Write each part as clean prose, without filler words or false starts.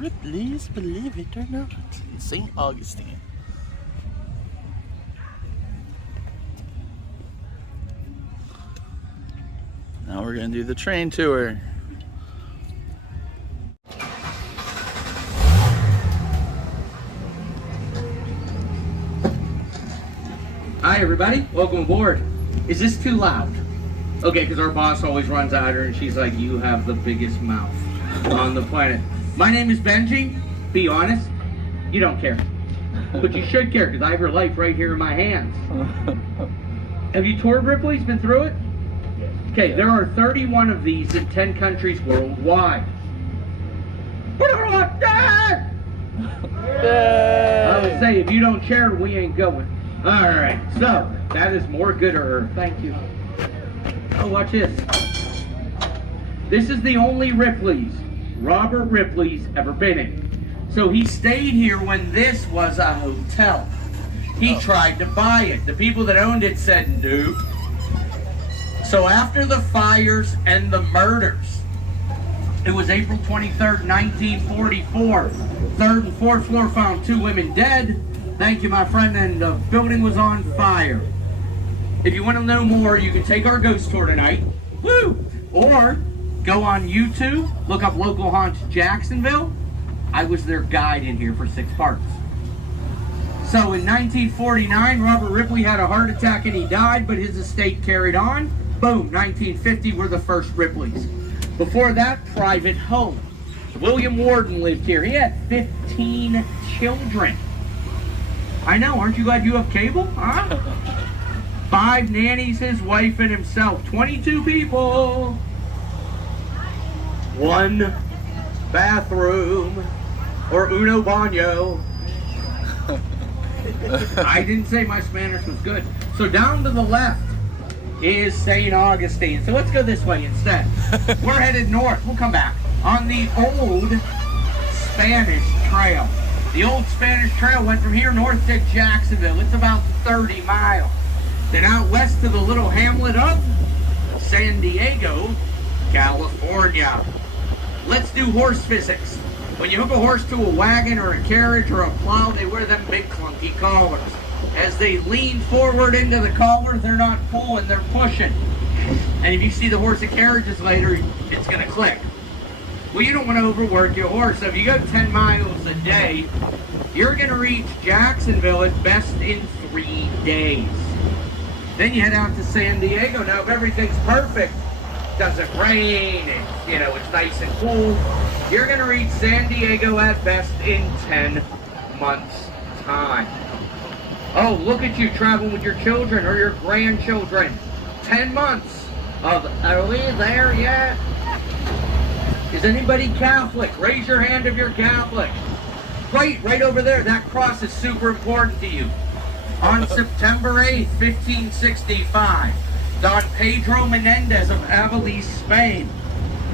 Ripleys Believe It or Not in St. Augustine. Now we're going to do the train tour. Hi everybody, welcome aboard. Is this too loud? Okay, because our boss always runs at her and she's like, you have the biggest mouth on the planet. My name is Benji. Be honest, you don't care. But you should care because I have your life right here in my hands. Have you toured Ripley's, been through it? Okay, there are 31 of these in 10 countries worldwide. I would say if you don't share, we ain't going. Alright, so that is more gooder. Thank you. Oh, watch this. This is the only Ripley's Robert Ripley's ever been in. So he stayed here when this was a hotel. He tried to buy it. The people that owned it said nope. So after the fires and the murders, it was April 23rd, 1944. Third and fourth floor found 2 women dead. Thank you, my friend, and the building was on fire. If you want to know more, you can take our ghost tour tonight. Woo! Or go on YouTube, look up Local Haunts Jacksonville. I was their guide in here for 6 parts. So in 1949, Robert Ripley had a heart attack and he died, but his estate carried on. Boom, 1950 were the first Ripleys. Before that, private home. William Warden lived here. He had 15 children. I know, aren't you glad you have cable? Huh? 5 nannies, his wife, and himself. 22 people. 1 bathroom. Or uno baño. I didn't say my Spanish was good. So down to the left is St. Augustine. So let's go this way instead. We're headed north. We'll come back. On the old Spanish Trail. The old Spanish Trail went from here north to Jacksonville. It's about 30 miles. Then out west to the little hamlet of San Diego, California. Let's do horse physics. When you hook a horse to a wagon or a carriage or a plow, they wear them big clunky collars. As they lean forward into the collar, they're not pulling, they're pushing. And if you see the horse and carriages later, it's going to click. Well, you don't want to overwork your horse. So if you go 10 miles a day, you're going to reach Jacksonville at best in 3 days. Then you head out to San Diego. Now, if everything's perfect, doesn't rain, it's nice and cool, you're going to reach San Diego at best in 10 months' time. Oh, look at you traveling with your children or your grandchildren. 10 months of, are we there yet? Is anybody Catholic? Raise your hand if you're Catholic. Right over there. That cross is super important to you. On September 8th, 1565, Don Pedro Menendez of Avilee, Spain,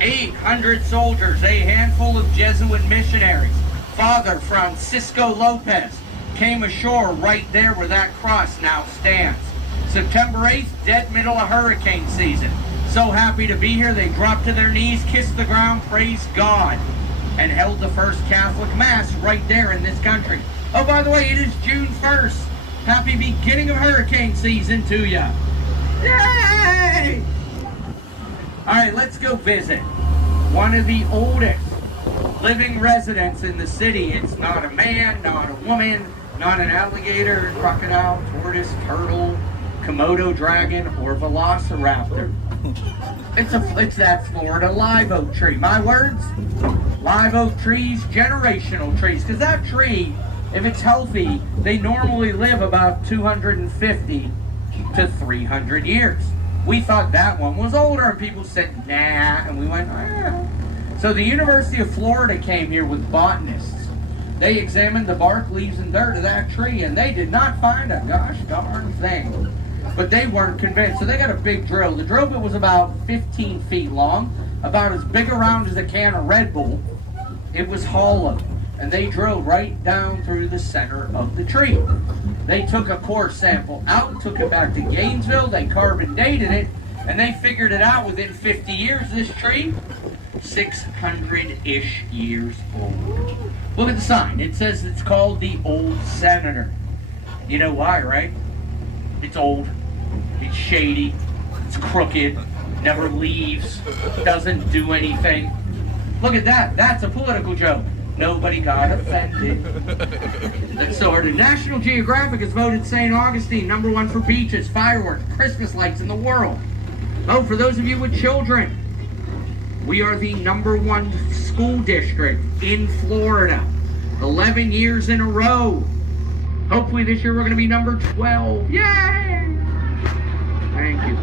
800 soldiers, a handful of Jesuit missionaries, Father Francisco Lopez, came ashore right there where that cross now stands. September 8th, dead middle of hurricane season. So happy to be here, they dropped to their knees, kissed the ground, praised God, and held the first Catholic Mass right there in this country. Oh, by the way, it is June 1st. Happy beginning of hurricane season to ya. Yay! All right, let's go visit one of the oldest living residents in the city. It's not a man, not a woman, not an alligator, crocodile, tortoise, turtle, Komodo dragon, or velociraptor. It's that Florida live oak tree. My words, live oak trees, generational trees. Because that tree, if it's healthy, they normally live about 250 to 300 years. We thought that one was older, and people said, nah, and we went, ah. So the University of Florida came here with botanists. They examined the bark, leaves, and dirt of that tree, and they did not find a gosh darn thing. But they weren't convinced, so they got a big drill. The drill bit was about 15 feet long, about as big around as a can of Red Bull. It was hollow, and they drilled right down through the center of the tree. They took a core sample out, took it back to Gainesville, they carbon dated it, and they figured it out within 50 years. This tree 600-ish years old. Look at the sign. It says it's called the Old Senator. You know why, right? It's old. It's shady. It's crooked. Never leaves. Doesn't do anything. Look at that. That's a political joke. Nobody got offended. Let's start. National Geographic has voted St. Augustine #1 for beaches, fireworks, Christmas lights in the world. Oh, for those of you with children, we are the #1 school district in Florida. 11 years in a row. Hopefully this year we're going to be number 12. Yay! Thank you.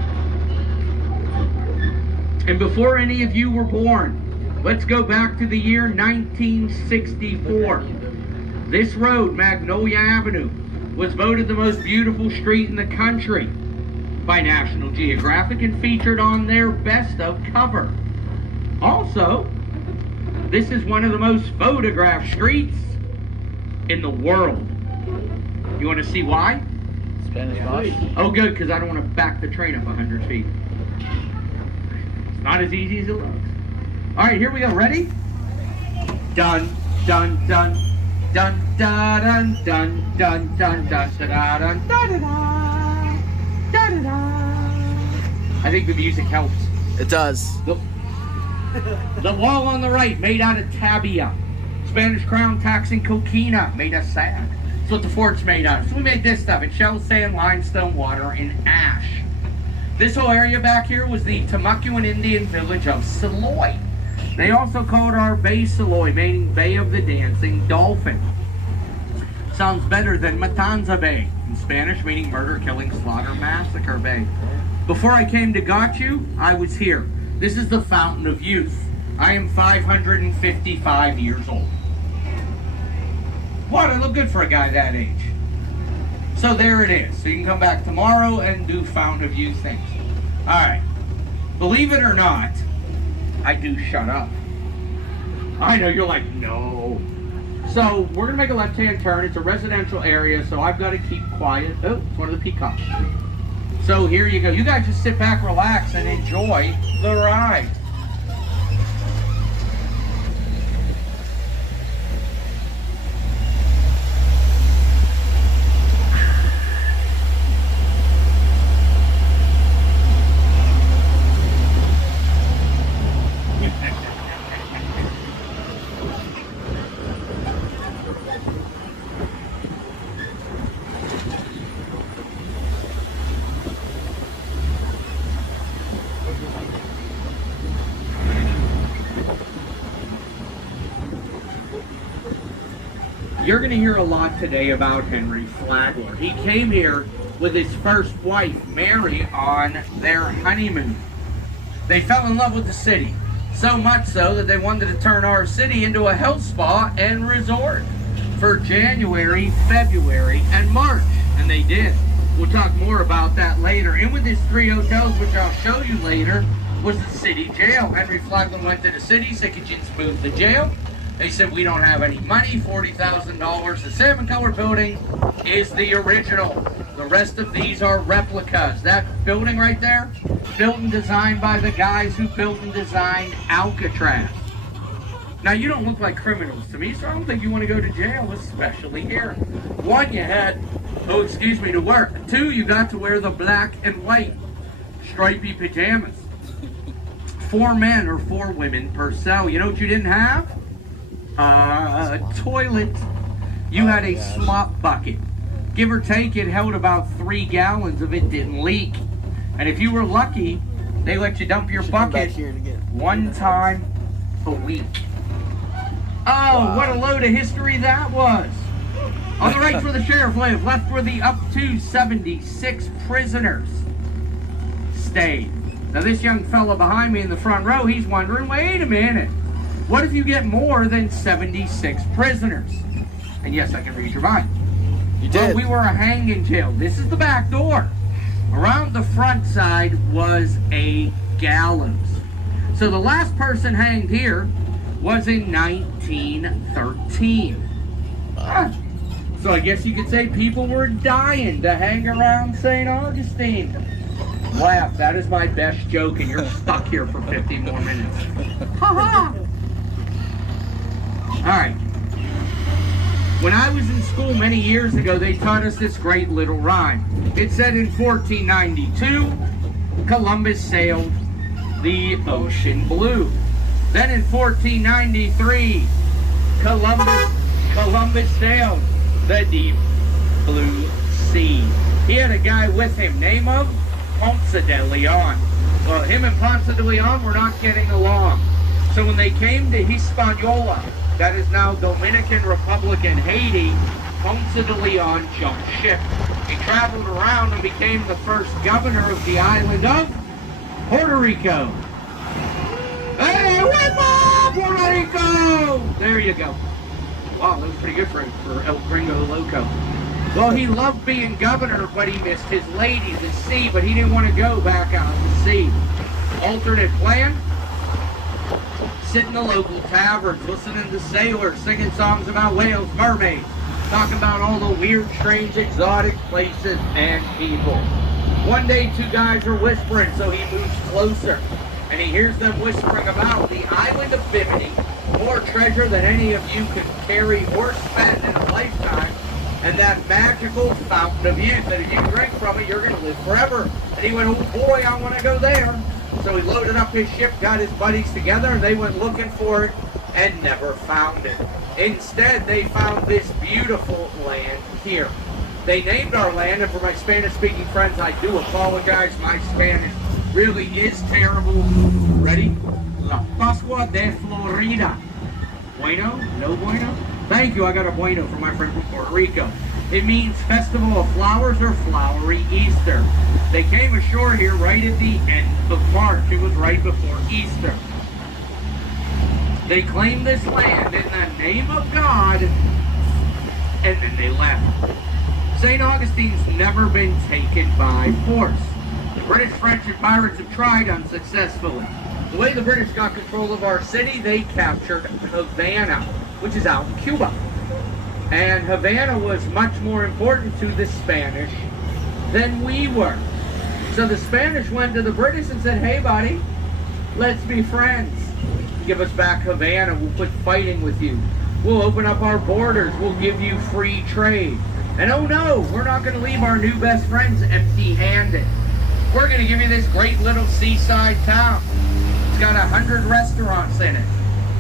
And before any of you were born, let's go back to the year 1964. This road, Magnolia Avenue, was voted the most beautiful street in the country by National Geographic and featured on their best of cover. Also, this is one of the most photographed streets in the world. You want to see why? Spanish Mosh. Oh, good, because I don't want to back the train up 100 feet. It's not as easy as it looks. All right, here we go. Ready? Dun, dun, dun, dun, dun, dun, dun, dun, dun, dun, dun, dun, dun, dun, I think the music helps. It does. The wall on the right, made out of tabia. Spanish crown taxing coquina, made of sand. That's what the fort's made out of. So we made this stuff. It's shell, sand, limestone, water, and ash. This whole area back here was the Timucuan Indian village of Siloy. They also called our bay Siloy, meaning Bay of the Dancing Dolphin. Sounds better than Matanza Bay in Spanish, meaning murder, killing, slaughter, massacre bay. Before I came to Got You, I was here. This is the Fountain of Youth. I am 555 years old. What? I look good for a guy that age. So there it is. So you can come back tomorrow and do Fountain of Youth things. Alright. Believe it or not, I do shut up. I know, you're like, no. So we're going to make a left-hand turn. It's a residential area, so I've got to keep quiet. Oh, it's one of the peacocks. So here you go. You guys just sit back, relax, and enjoy the ride. You're going to hear a lot today about Henry Flagler. He came here with his first wife, Mary, on their honeymoon. They fell in love with the city, so much so that they wanted to turn our city into a health spa and resort for January, February, and March, and they did. We'll talk more about that later. And with his 3 hotels, which I'll show you later, was the city jail. Henry Flagler went to the city, said, "Could you move the jail?" They said, "We don't have any money." $40,000. The salmon-colored building is the original. The rest of these are replicas. That building right there, built and designed by the guys who built and designed Alcatraz. Now, you don't look like criminals to me, so I don't think you want to go to jail, especially here. 1, you had, to work. 2, you got to wear the black and white stripy pajamas. 4 men or 4 women per cell. You know what you didn't have? A toilet. You had a slop bucket. Give or take, it held about 3 gallons if it didn't leak. And if you were lucky, they let you dump your bucket 1 time a week. Oh, wow. What a load of history that was. On the right's where the sheriff lived. Left where the up to 76 prisoners stayed. Now this young fella behind me in the front row, he's wondering, wait a minute. What if you get more than 76 prisoners? And yes, I can read your mind. You did. Well, we were a hanging jail. This is the back door. Around the front side was a gallows. So the last person hanged here was in 1913. So I guess you could say people were dying to hang around St. Augustine. Laugh. That is my best joke, and you're stuck here for 50 more minutes. Ha ha! Alright. When I was in school many years ago, they taught us this great little rhyme. It said in 1492, Columbus sailed the ocean blue. Then in 1493, Columbus sailed the deep blue sea. He had a guy with him, name of Ponce de Leon. Well, him and Ponce de Leon were not getting along. So when they came to Hispaniola, that is now Dominican Republic in Haiti, Ponce de Leon jumped ship. He traveled around and became the first governor of the island of Puerto Rico. Hey, Whipple, Puerto Rico! There you go. Wow, that was pretty good for El Gringo Loco. Well, he loved being governor, but he missed his lady, the sea, but he didn't want to go back out to sea. Alternate plan? Sit in the local taverns, listening to sailors, singing songs about whales, mermaids, talking about all the weird, strange, exotic places and people. One day, two guys are whispering, so he moves closer, and he hears them whispering about the island of Bimini, more treasure than any of you can carry or spend in a lifetime, and that magical fountain of youth, that if you drink from it, you're going to live forever. And he went, oh boy, I want to go there. So he loaded up his ship, got his buddies together, and they went looking for it and never found it. Instead, they found this beautiful land here. They named our land, and for my Spanish-speaking friends, I do apologize. My Spanish really is terrible. Ready? La Pascua de Florida. Bueno? No bueno? Thank you, I got a bueno for my friend from Puerto Rico. It means Festival of Flowers or Flowery Easter. They came ashore here right at the end of March. It was right before Easter. They claimed this land in the name of God, and then they left. St. Augustine's never been taken by force. The British, French, and pirates have tried unsuccessfully. The way the British got control of our city, they captured Havana, which is out in Cuba. And Havana was much more important to the Spanish than we were. So the Spanish went to the British and said, hey buddy, let's be friends. Give us back Havana, we'll quit fighting with you. We'll open up our borders, we'll give you free trade. And oh no, we're not going to leave our new best friends empty-handed. We're going to give you this great little seaside town. It's got 100 restaurants in it.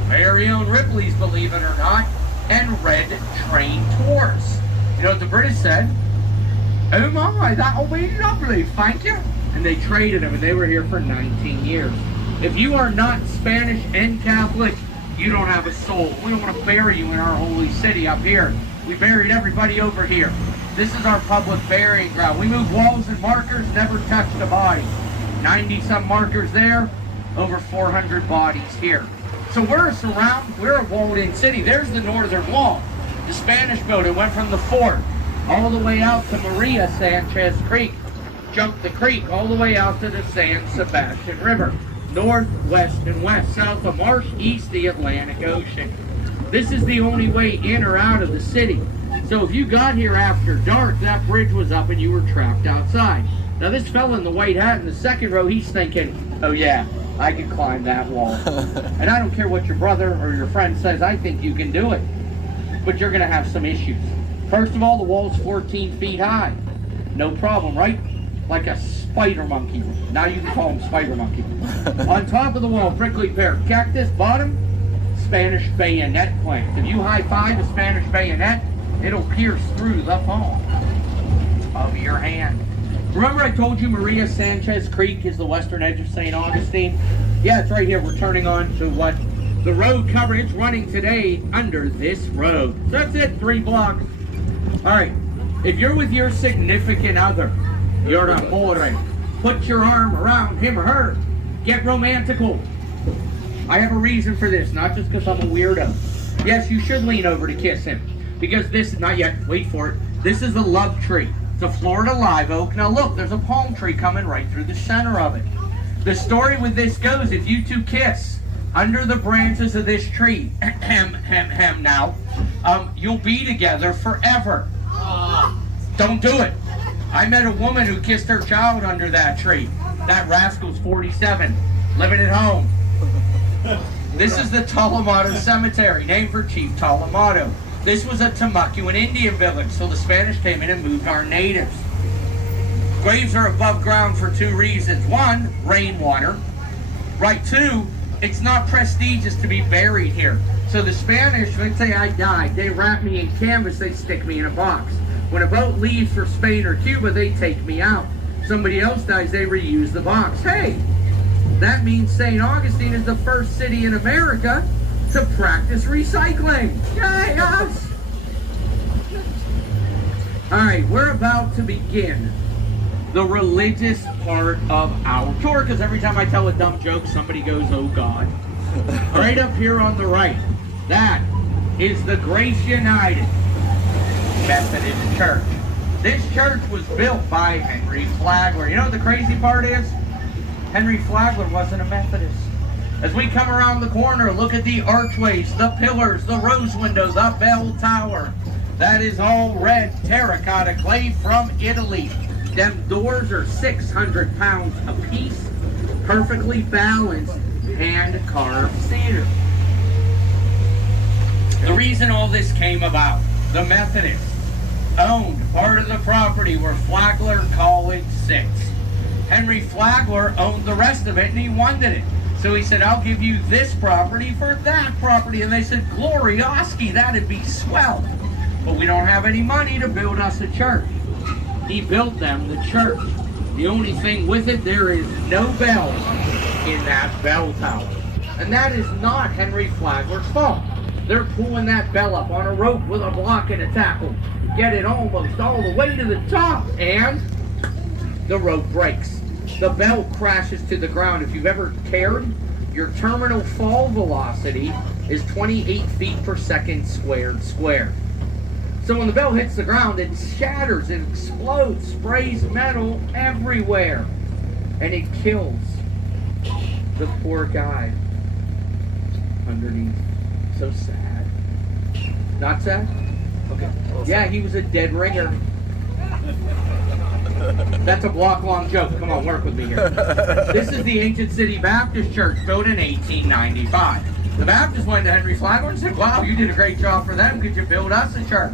Very own Ripley's, believe it or not, and red train tours. You know what the British said? Oh my, that'll be lovely, thank you. And they traded them, and they were here for 19 years. If you are not Spanish and Catholic, you don't have a soul. We don't want to bury you in our holy city up here. We buried everybody over here. This is our public burying ground. We moved walls and markers, never touched a body. 90-some markers there, over 400 bodies here. So we're a walled-in city. There's the northern wall. The Spanish boat, it went from the fort all the way out to Maria Sanchez Creek, jumped the creek all the way out to the San Sebastian River, north, west, and west, south of Marsh, east the Atlantic Ocean. This is the only way in or out of the city. So if you got here after dark, that bridge was up and you were trapped outside. Now this fella in the white hat in the second row, he's thinking, oh yeah, I can climb that wall. And I don't care what your brother or your friend says, I think you can do it. But you're going to have some issues. First of all, the wall's 14 feet high. No problem, right? Like a spider monkey. Now you can call him spider monkey. On top of the wall, prickly pear cactus. Bottom, Spanish bayonet plant. If you high-five a Spanish bayonet, it'll pierce through the palm of your hand. Remember I told you Maria Sanchez Creek is the western edge of St. Augustine? Yeah, it's right here. We're turning on to what the road coverage running today under this road. So that's it, 3 blocks. All right, if you're with your significant other, your amore, put your arm around him or her. Get romantical. I have a reason for this, not just because I'm a weirdo. Yes, you should lean over to kiss him. Because this, not yet, wait for it. This is a love tree. It's a Florida live oak. Now look, there's a palm tree coming right through the center of it. The story with this goes, if you two kiss under the branches of this tree, now, you'll be together forever. Don't do it. I met a woman who kissed her child under that tree. That rascal's 47, living at home. This is the Talamata Cemetery, named for Chief Talamata. This was a Timucuan Indian village, so the Spanish came in and moved our natives. Graves are above ground for two reasons. One, rainwater. Right, two, it's not prestigious to be buried here. So the Spanish, let's say I died, they wrap me in canvas, they stick me in a box. When a boat leaves for Spain or Cuba, they take me out. Somebody else dies, they reuse the box. Hey, that means St. Augustine is the first city in America to practice recycling. Yay, us! Alright, we're about to begin the religious part of our tour, because every time I tell a dumb joke, somebody goes, oh God. Right up here on the right, that is the Grace United Methodist Church. This church was built by Henry Flagler. You know what the crazy part is? Henry Flagler wasn't a Methodist. As we come around the corner, look at the archways, the pillars, the rose window, the bell tower. That is all red terracotta clay from Italy. Them doors are 600 pounds apiece, perfectly balanced, hand-carved cedar. The reason all this came about, the Methodists owned part of the property where Flagler College sits. Henry Flagler owned the rest of it and he wanted it. So he said, I'll give you this property for that property. And they said, Glorioski, that'd be swell. But we don't have any money to build us a church. He built them the church. The only thing with it, there is no bells in that bell tower. And that is not Henry Flagler's fault. They're pulling that bell up on a rope with a block and a tackle. Get it almost all the way to the top, and the rope breaks. The bell crashes to the ground. If you've ever cared, your terminal fall velocity is 28 feet per second squared. So when the bell hits the ground, it shatters, it explodes, sprays metal everywhere, and it kills the poor guy underneath. So sad. Not sad? Okay. Yeah, he was a dead ringer. That's a block-long joke. Come on, work with me here. This is the Ancient City Baptist Church, built in 1895. The Baptists went to Henry Flagler and said, wow, you did a great job for them. Could you build us a church?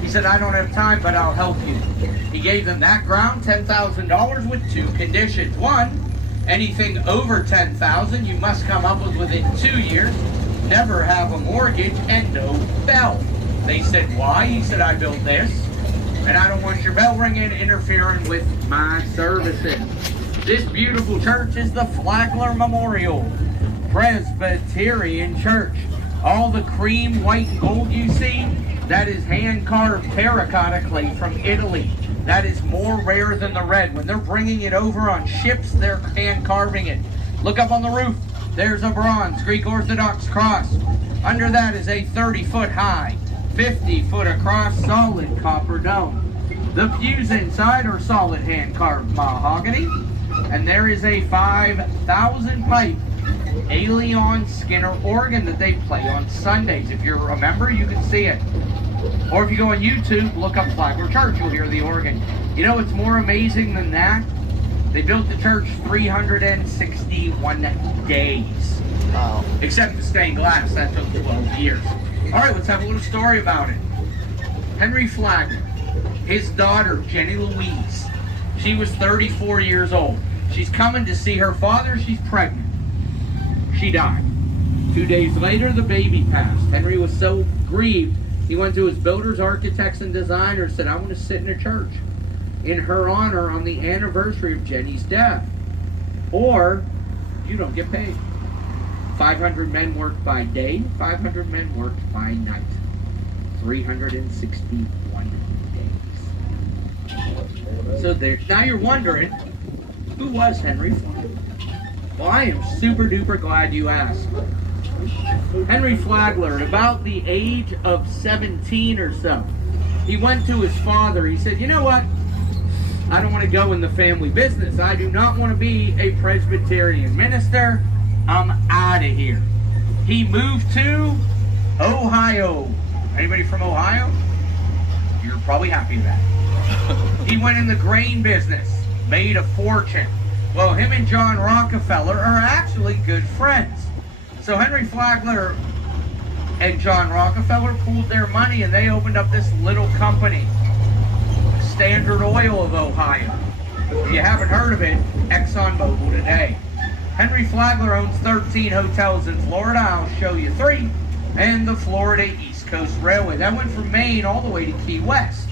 He said, I don't have time, but I'll help you. He gave them that ground, $10,000, with two conditions. One, anything over $10,000 you must come up with within 2 years, never have a mortgage, and no bell. They said, why? He said, I built this, and I don't want your bell ringing interfering with my services. This beautiful church is the Flagler Memorial Presbyterian Church. All the cream, white, and gold you see, that is hand-carved terracotta clay from Italy. That is more rare than the red. When they're bringing it over on ships, they're hand-carving it. Look up on the roof. There's a bronze Greek Orthodox cross. Under that is a 30-foot high, 50-foot across solid copper dome. The pews inside are solid hand-carved mahogany. And there is a 5,000 pipe Alien Skinner organ that they play on Sundays. If you remember, you can see it. Or if you go on YouTube, look up Flagler Church, you'll hear the organ. You know what's more amazing than that? They built the church 361 days. Wow. Except the stained glass, that took 12 years. All right, let's have a little story about it. Henry Flagler, his daughter, Jenny Louise, she was 34 years old. She's coming to see her father. She's pregnant. She died. 2 days later, the baby passed. Henry was so grieved, he went to his builders, architects, and designers and said, I want to sit in a church in her honor on the anniversary of Jenny's death. Or you don't get paid. 500 men worked by day, 500 men worked by night. 361 days. So there. Now you're wondering, who was Henry Flagler? Well, I am super duper glad you asked. Henry Flagler, at about the age of 17 or so, he went to his father. He said, you know what? I don't want to go in the family business. I do not want to be a Presbyterian minister. I'm out of here. He moved to Ohio. Anybody from Ohio? You're probably happy with that. He went in the grain business, made a fortune. Well, him and John Rockefeller are actually good friends. So Henry Flagler and John Rockefeller pooled their money and they opened up this little company, Standard Oil of Ohio. If you haven't heard of it, ExxonMobil today. Henry Flagler owns 13 hotels in Florida. I'll show you 3. And the Florida East Coast Railway. That went from Maine all the way to Key West.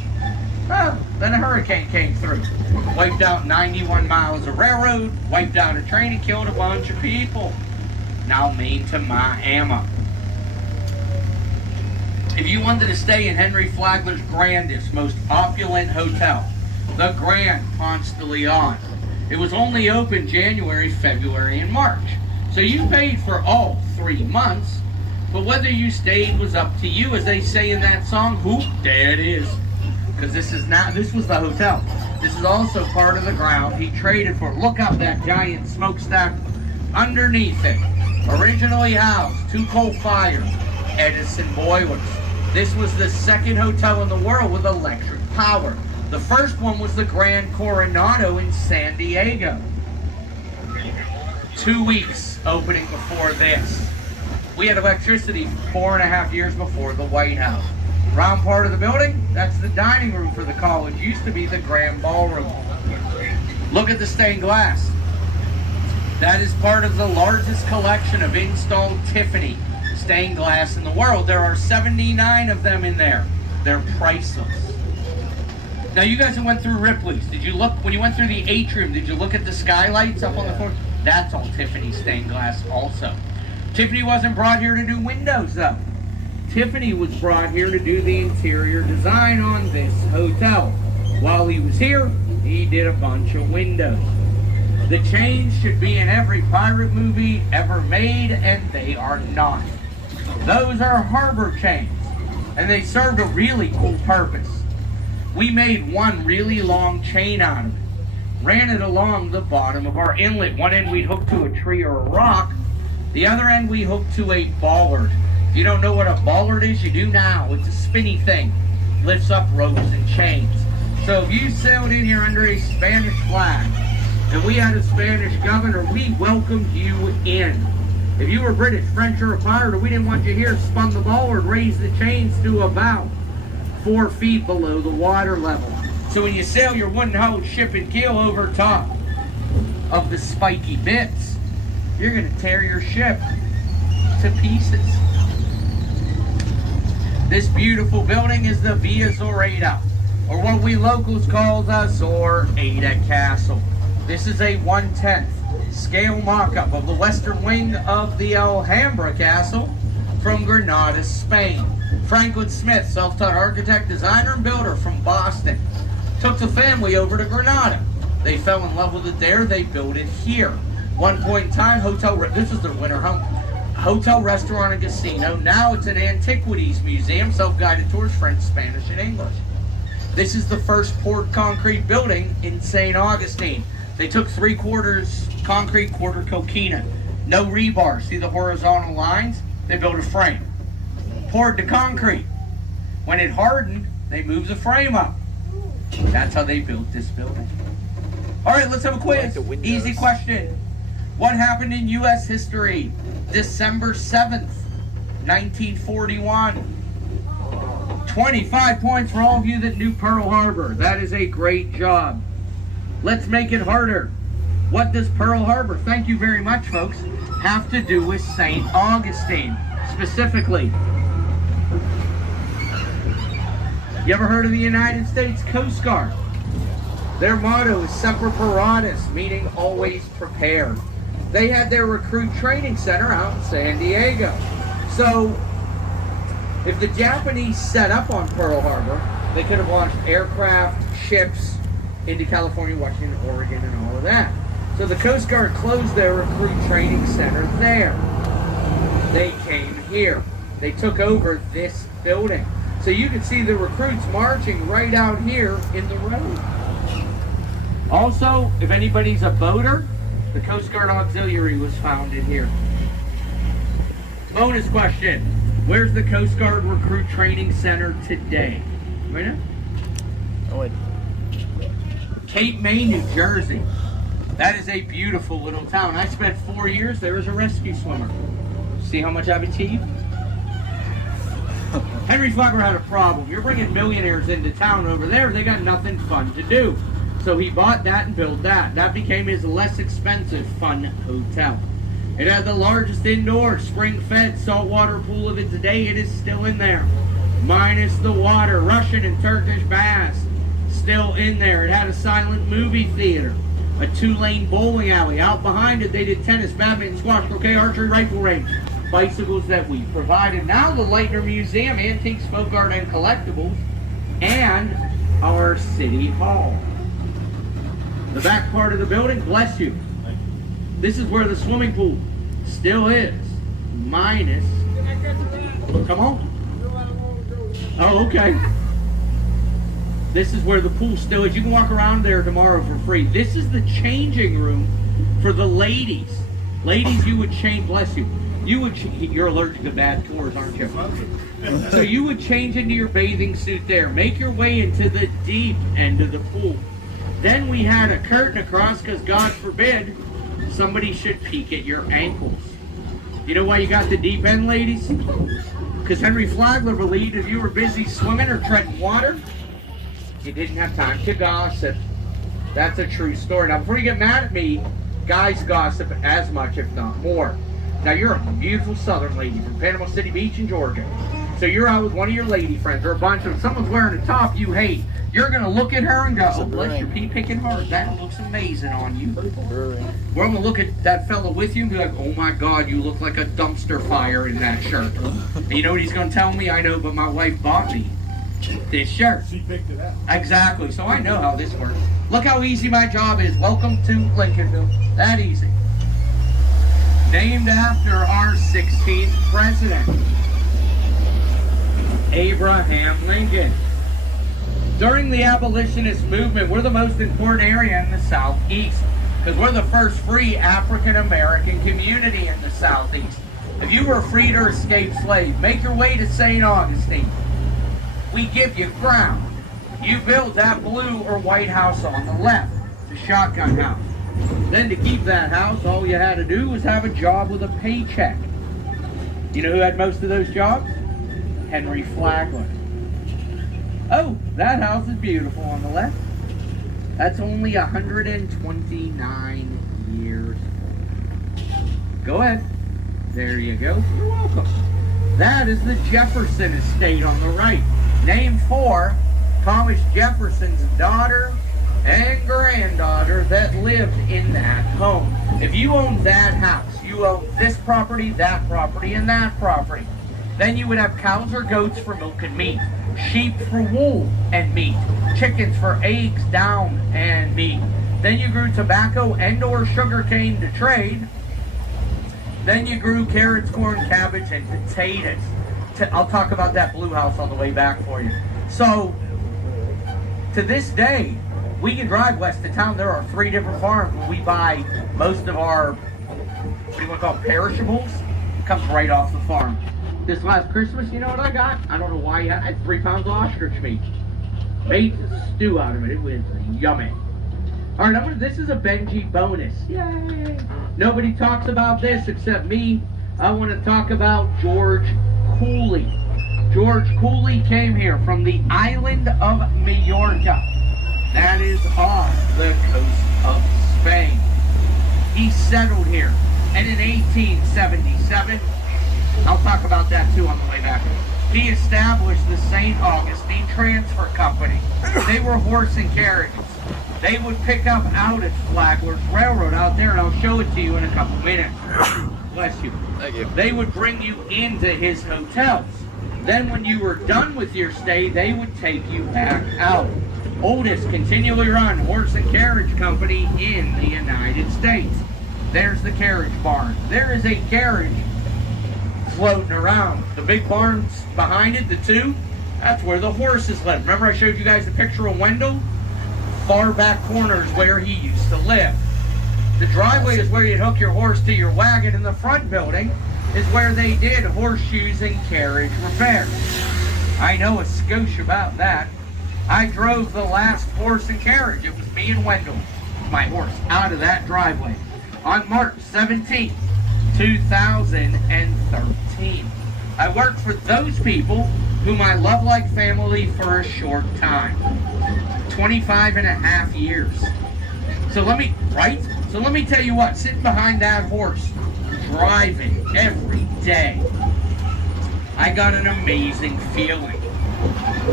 Oh, then a hurricane came through. Wiped out 91 miles of railroad, wiped out a train and killed a bunch of people. Now Maine to Miami. If you wanted to stay in Henry Flagler's grandest, most opulent hotel, the Grand Ponce de Leon, it was only open January, February, and March. So you paid for all 3 months, but whether you stayed was up to you, as they say in that song. Whoop, there it is. Because this was the hotel. This is also part of the ground he traded for. Look up that giant smokestack underneath it. Originally housed 2 coal-fired Edison boilers. This was the second hotel in the world with electric power. The first one was the Grand Coronado in San Diego. 2 weeks opening before this. We had electricity 4.5 years before the White House. Round part of the building, that's the dining room for the college. Used to be the Grand Ballroom. Look at the stained glass. That is part of the largest collection of installed Tiffany stained glass in the world. There are 79 of them in there. They're priceless. Now you guys that went through Ripley's, did you look, when you went through the atrium, did you look at the skylights up on the floor? That's all Tiffany stained glass also. Tiffany wasn't brought here to do windows though. Tiffany was brought here to do the interior design on this hotel. While he was here, he did a bunch of windows. The chains should be in every pirate movie ever made, and they are not. Those are harbor chains, and they served a really cool purpose. We made one really long chain out of it, ran it along the bottom of our inlet. One end we'd hook to a tree or a rock, the other end we hooked to a bollard. If you don't know what a bollard is, you do now. It's a spinny thing. Lifts up ropes and chains. So if you sailed in here under a Spanish flag, and we had a Spanish governor, we welcomed you in. If you were British, French, or a pirate, or we didn't want you here, spun the bollard, raised the chains to about 4 feet below the water level. So when you sail your wooden-hulled ship and keel over top of the spiky bits, you're going to tear your ship to pieces. This beautiful building is the Villa Zoreda, or what we locals call the Zoreda Castle. This is a 1/10 scale mock-up of the western wing of the Alhambra Castle from Granada, Spain. Franklin Smith, self-taught architect, designer, and builder from Boston, took the family over to Granada. They fell in love with it there. They built it here. One point in time, this is their winter home. Hotel, restaurant, and casino. Now it's an antiquities museum, self-guided tours, French, Spanish, and English. This is the first poured concrete building in St. Augustine. They took 3/4 concrete, 1/4 coquina. No rebar. See the horizontal lines? They built a frame. Poured the concrete. When it hardened, they moved the frame up. That's how they built this building. All right, let's have a quiz. Easy question. What happened in U.S. history? December 7th, 1941. 25 points for all of you that knew Pearl Harbor. That is a great job. Let's make it harder. What does Pearl Harbor, thank you very much, folks, have to do with St. Augustine? Specifically, you ever heard of the United States Coast Guard? Their motto is Semper Paratus, meaning always prepared. They had their recruit training center out in San Diego. So, if the Japanese set up on Pearl Harbor, they could have launched aircraft, ships into California, Washington, Oregon, and all of that. So the Coast Guard closed their recruit training center there. They came here. They took over this building. So you can see the recruits marching right out here in the road. Also, if anybody's a boater, the Coast Guard Auxiliary was founded here. Bonus question. Where's the Coast Guard Recruit Training Center today? Right now? Oh, wait. Cape May, New Jersey. That is a beautiful little town. I spent 4 years there as a rescue swimmer. See how much I've achieved? Henry Flagler had a problem. You're bringing millionaires into town over there. They got nothing fun to do. So he bought that and built that. That became his less expensive fun hotel. It had the largest indoor spring-fed saltwater pool of its day. It is still in there. Minus the water. Russian and Turkish baths. Still in there. It had a silent movie theater. A 2-lane bowling alley. Out behind it, they did tennis, badminton, squash, croquet, archery, rifle range. Bicycles that we provided. Now the Lightner Museum, antiques, folk art, and collectibles. And our city hall. The back part of the building, bless you. This is where the swimming pool still is. Minus. Come on. Oh, okay. This is where the pool still is. You can walk around there tomorrow for free. This is the changing room for the ladies. Ladies, you would change, bless you. You're allergic to bad tours, aren't you? So you would change into your bathing suit there. Make your way into the deep end of the pool. Then we had a curtain across because God forbid somebody should peek at your ankles. You know why you got the deep end, ladies? Because Henry Flagler believed if you were busy swimming or treading water, you didn't have time to gossip. That's a true story. Now, before you get mad at me, guys gossip as much, if not more. Now, you're a beautiful southern lady from Panama City Beach in Georgia. So you're out with one of your lady friends or a bunch of them. Someone's wearing a top you hate. You're going to look at her and go, oh, bless your pea picking heart. That looks amazing on you. We're going to look at that fella with you and be like, oh my God, you look like a dumpster fire in that shirt. And you know what he's going to tell me? I know, but my wife bought me this shirt. She picked it out. Exactly. So I know how this works. Look how easy my job is. Welcome to Lincolnville. That easy. Named after our 16th president, Abraham Lincoln. During the abolitionist movement, we're the most important area in the Southeast because we're the first free African-American community in the Southeast. If you were freed or escaped slave, make your way to St. Augustine. We give you ground. You build that blue or white house on the left, the shotgun house. Then to keep that house, all you had to do was have a job with a paycheck. You know who had most of those jobs? Henry Flagler. Oh, that house is beautiful on the left. That's only 129 years old. Go ahead. There you go. You're welcome. That is the Jefferson Estate on the right. Named for Thomas Jefferson's daughter and granddaughter that lived in that home. If you owned that house, you owned this property, and that property. Then you would have cows or goats for milk and meat, sheep for wool and meat, chickens for eggs, down, and meat. Then you grew tobacco and or sugar cane to trade. Then you grew carrots, corn, cabbage, and potatoes. I'll talk about that blue house on the way back for you. So, to this day, we can drive west of town. There are 3 different farms where we buy most of our, what do you want to call it, perishables. It comes right off the farm. This last Christmas, you know what I got? I don't know why I had 3 pounds of ostrich meat. Made a stew out of it. It was yummy. All right, this is a Benji bonus. Yay! Nobody talks about this except me. I want to talk about George Cooley. George Cooley came here from the island of Majorca. That is off the coast of Spain. He settled here, and in 1877, I'll talk about that too on the way back, he established the St. Augustine Transfer Company. They were horse and carriages. They would pick up out at Flagler's Railroad out there, and I'll show it to you in a couple minutes. Bless you. Thank you. They would bring you into his hotels. Then when you were done with your stay, they would take you back out. Oldest continually run horse and carriage company in the United States. There's the Carriage Barn. There is a carriage floating around. The big barns behind it, the 2, that's where the horses live. Remember I showed you guys the picture of Wendell? Far back corner is where he used to live. The driveway is where you'd hook your horse to your wagon, and the front building is where they did horseshoes and carriage repairs. I know a skosh about that. I drove the last horse and carriage. It was me and Wendell. my horse out of that driveway on March 17th, 2013. I worked for those people whom I love like family for a short time. 25 and a half years. So let me tell you what, sitting behind that horse, driving every day, I got an amazing feeling.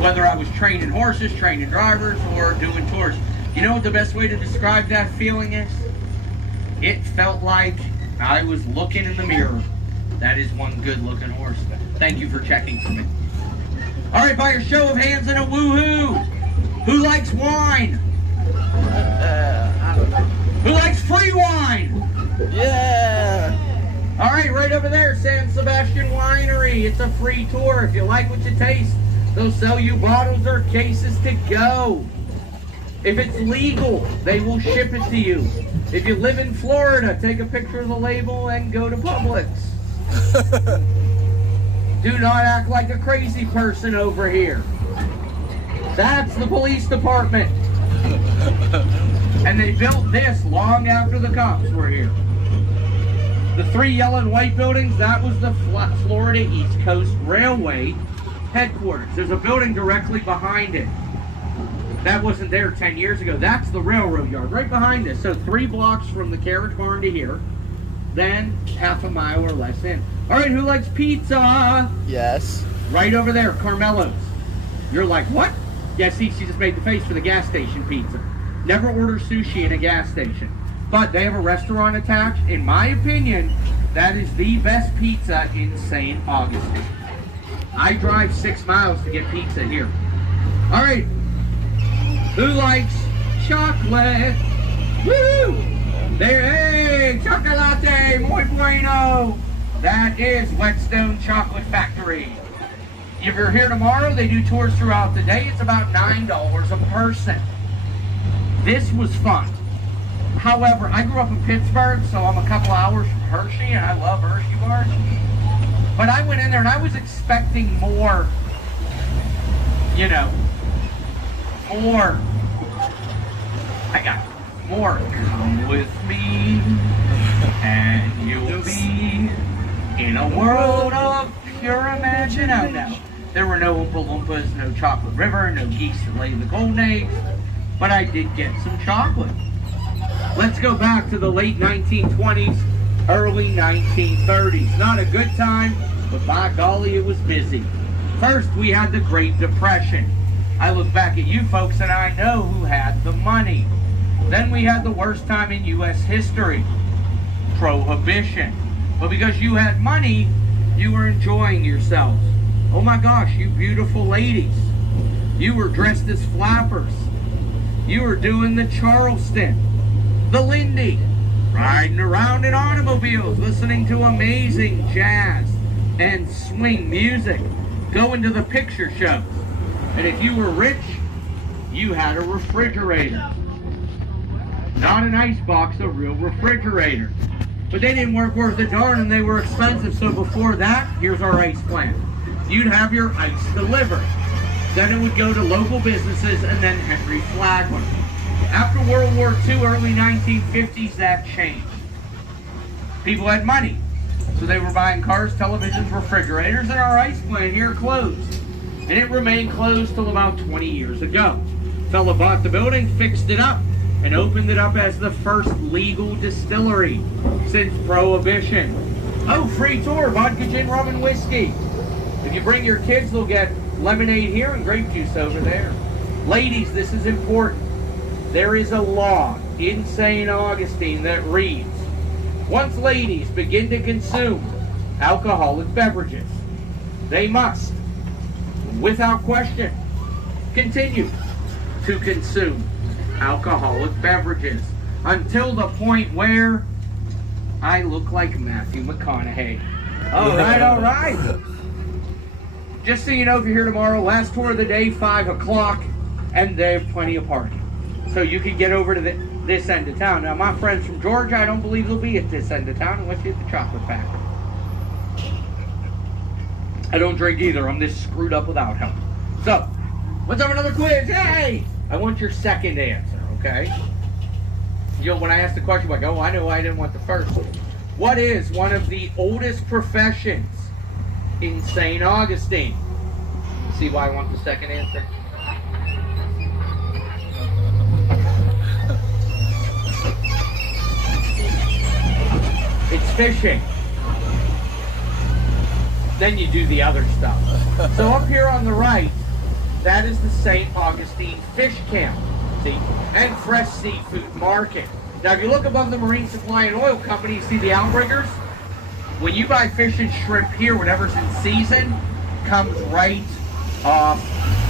Whether I was training horses, training drivers, or doing tours. You know what the best way to describe that feeling is? It felt like I was looking in the mirror. That is one good looking horse. Thank you for checking for me. All right, by a show of hands and a woohoo, who likes wine? I don't know. Who likes free wine? Yeah. All right, right over there, Sebastian Winery. It's a free tour. If you like what you taste, they'll sell you bottles or cases to go. If it's legal, they will ship it to you. If you live in Florida, take a picture of the label and go to Publix. Do not act like a crazy person over here. That's the police department. And they built this long after the cops were here. The 3 yellow and white buildings, that was the Florida East Coast Railway headquarters. There's a building directly behind it. That wasn't there 10 years ago. That's the railroad yard right behind us. So 3 blocks from the Carriage Barn to here, then half a mile or less in. All right, who likes pizza? Yes. Right over there, Carmelo's. You're like, what? Yeah, see, she just made the face for the gas station pizza. Never order sushi in a gas station. But they have a restaurant attached. In my opinion, that is the best pizza in St. Augustine. I drive 6 miles to get pizza here. All right. Who likes chocolate? Woo! There, hey, chocolate, muy bueno. That is Whetstone Chocolate Factory. If you're here tomorrow, they do tours throughout the day. It's about $9 a person. This was fun. However, I grew up in Pittsburgh, so I'm a couple hours from Hershey, and I love Hershey bars. But I went in there, and I was expecting more, you know, more. I got more. Come with me, and you'll be in a world of pure imagination. Oh, no. There were no Oompa Loompas, no chocolate river, no geese that lay the golden eggs, but I did get some chocolate. Let's go back to the late 1920s, early 1930s. Not a good time, but by golly, it was busy. First, we had the Great Depression. I look back at you folks and I know who had the money. Then we had the worst time in U.S. history, Prohibition. But because you had money, you were enjoying yourselves. Oh my gosh, you beautiful ladies. You were dressed as flappers. You were doing the Charleston, the Lindy, riding around in automobiles, listening to amazing jazz and swing music, going to the picture shows. And if you were rich, you had a refrigerator. Not an ice box, a real refrigerator. But they didn't work worth a darn and they were expensive. So before that, here's our ice plan. You'd have your ice delivered. Then it would go to local businesses and then Henry Flagler. After World War II, early 1950s, that changed. People had money. So they were buying cars, televisions, refrigerators, and our ice plant here closed. And it remained closed till about 20 years ago. Fella bought the building, fixed it up, and opened it up as the first legal distillery since Prohibition. Oh, free tour, vodka, gin, rum, and whiskey. If you bring your kids, they'll get lemonade here and grape juice over there. Ladies, this is important. There is a law in St. Augustine that reads, once ladies begin to consume alcoholic beverages, they must, without question, continue to consume alcoholic beverages until the point where I look like Matthew McConaughey. All right, all right. Just so you know, if you're here tomorrow, last tour of the day, 5 o'clock, and they have plenty of parking. So you can get over to this end of town. Now, my friends from Georgia, I don't believe they'll be at this end of town unless you're at the chocolate factory. I don't drink either. I'm this screwed up without help. So, let's have another quiz. Hey! I want your second answer, okay? when I asked the question, like, oh, I know I didn't want the first. What is one of the oldest professions in St. Augustine? See why I want the second answer? It's fishing. Then you do the other stuff. So up here on the right, that is the St. Augustine Fish Camp, see, and fresh seafood market. Now, if you look above the Marine Supply and Oil Company, you see the outriggers. When you buy fish and shrimp here, whatever's in season, comes right off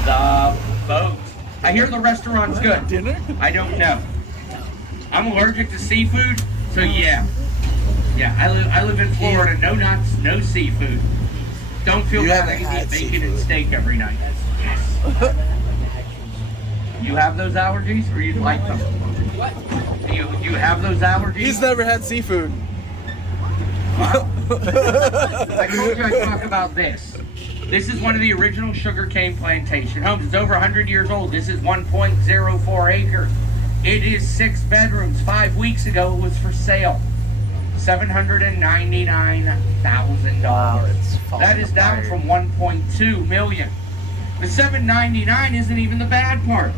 the boat. I hear the restaurant's good. Dinner? I don't know. I'm allergic to seafood, so yeah. Yeah, I live in Florida. No nuts, no seafood. Don't feel bad. I can eat bacon and steak every night. Yes. You have those allergies, or you like them? What? Do you have those allergies? He's never had seafood. Wow. I told you I'd talk about this. This is one of the original sugarcane plantation homes. It's over 100 years old. This is 1.04 acres. It is 6 bedrooms. 5 weeks ago, it was for sale. $799,000. Wow, that is down from 1.2 million. The $799 isn't even the bad part.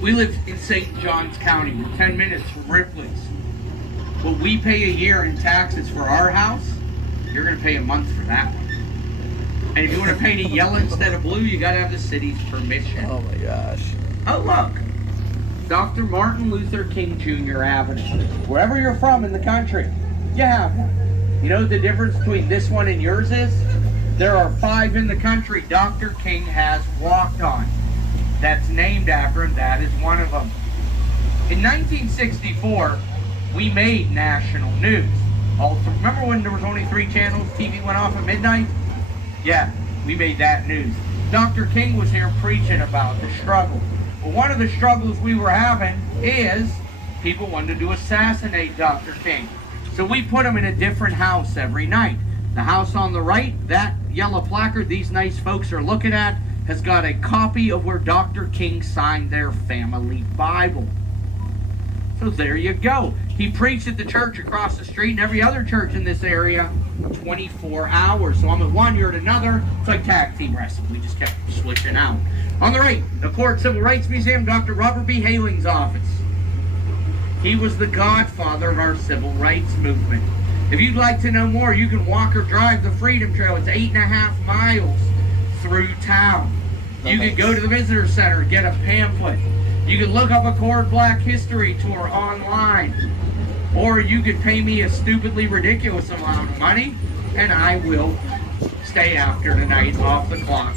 We live in St. Johns County. We're 10 minutes from Ripley's. What we pay a year in taxes for our house, you're going to pay a month for that one. And if you want to paint it yellow instead of blue, you got to have the city's permission. Oh my gosh. Oh, look. Dr. Martin Luther King Jr. Avenue. Wherever you're from in the country, you have one. You know what the difference between this one and yours is? There are 5 in the country Dr. King has walked on. That's named after him. That is one of them. In 1964, we made national news. Remember when there was only 3 channels, TV went off at midnight? Yeah, we made that news. Dr. King was here preaching about the struggle. Well, one of the struggles we were having is people wanted to assassinate Dr. King. So we put him in a different house every night. The house on the right, that yellow placard these nice folks are looking at, has got a copy of where Dr. King signed their family Bible. So there you go. He preached at the church across the street and every other church in this area 24 hours. So I'm at one, you're at another. It's like tag team wrestling. We just kept switching out. On the right, the Court Civil Rights Museum, Dr. Robert B. Haling's office. He was the godfather of our civil rights movement. If you'd like to know more, you can walk or drive the Freedom Trail. It's 8.5 miles through town. You can go to the visitor center and get a pamphlet. You can look up a Cord Black History tour online. Or you could pay me a stupidly ridiculous amount of money, and I will stay after tonight off the clock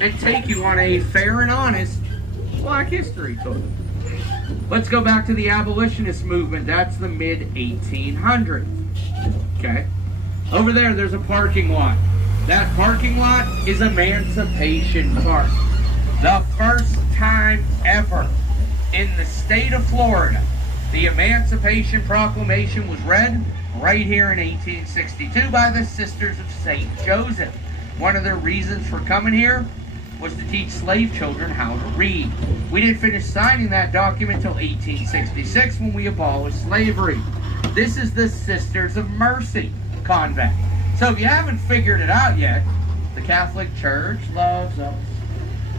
and take you on a fair and honest Black History tour. Let's go back to the abolitionist movement. That's the mid-1800s. Okay. Over there, there's a parking lot. That parking lot is Emancipation Park. The first time ever in the state of Florida, the Emancipation Proclamation was read right here in 1862 by the Sisters of St. Joseph. One of their reasons for coming here was to teach slave children how to read. We didn't finish signing that document until 1866 when we abolished slavery. This is the Sisters of Mercy Convent. So if you haven't figured it out yet, the Catholic Church loves us.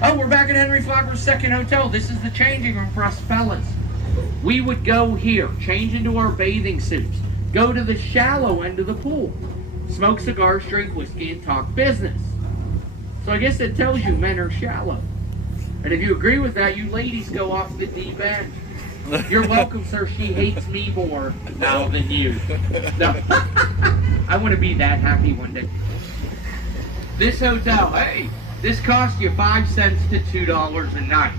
Oh, we're back at Henry Flagler's second hotel. This is the changing room for us fellas. We would go here, change into our bathing suits, go to the shallow end of the pool, smoke cigars, drink whiskey, and talk business. So I guess it tells you men are shallow. And if you agree with that, you ladies go off the deep end. You're welcome, sir. She hates me more now than you. No. I want to be that happy one day. This hotel, hey, this cost you 5 cents to $2 a night.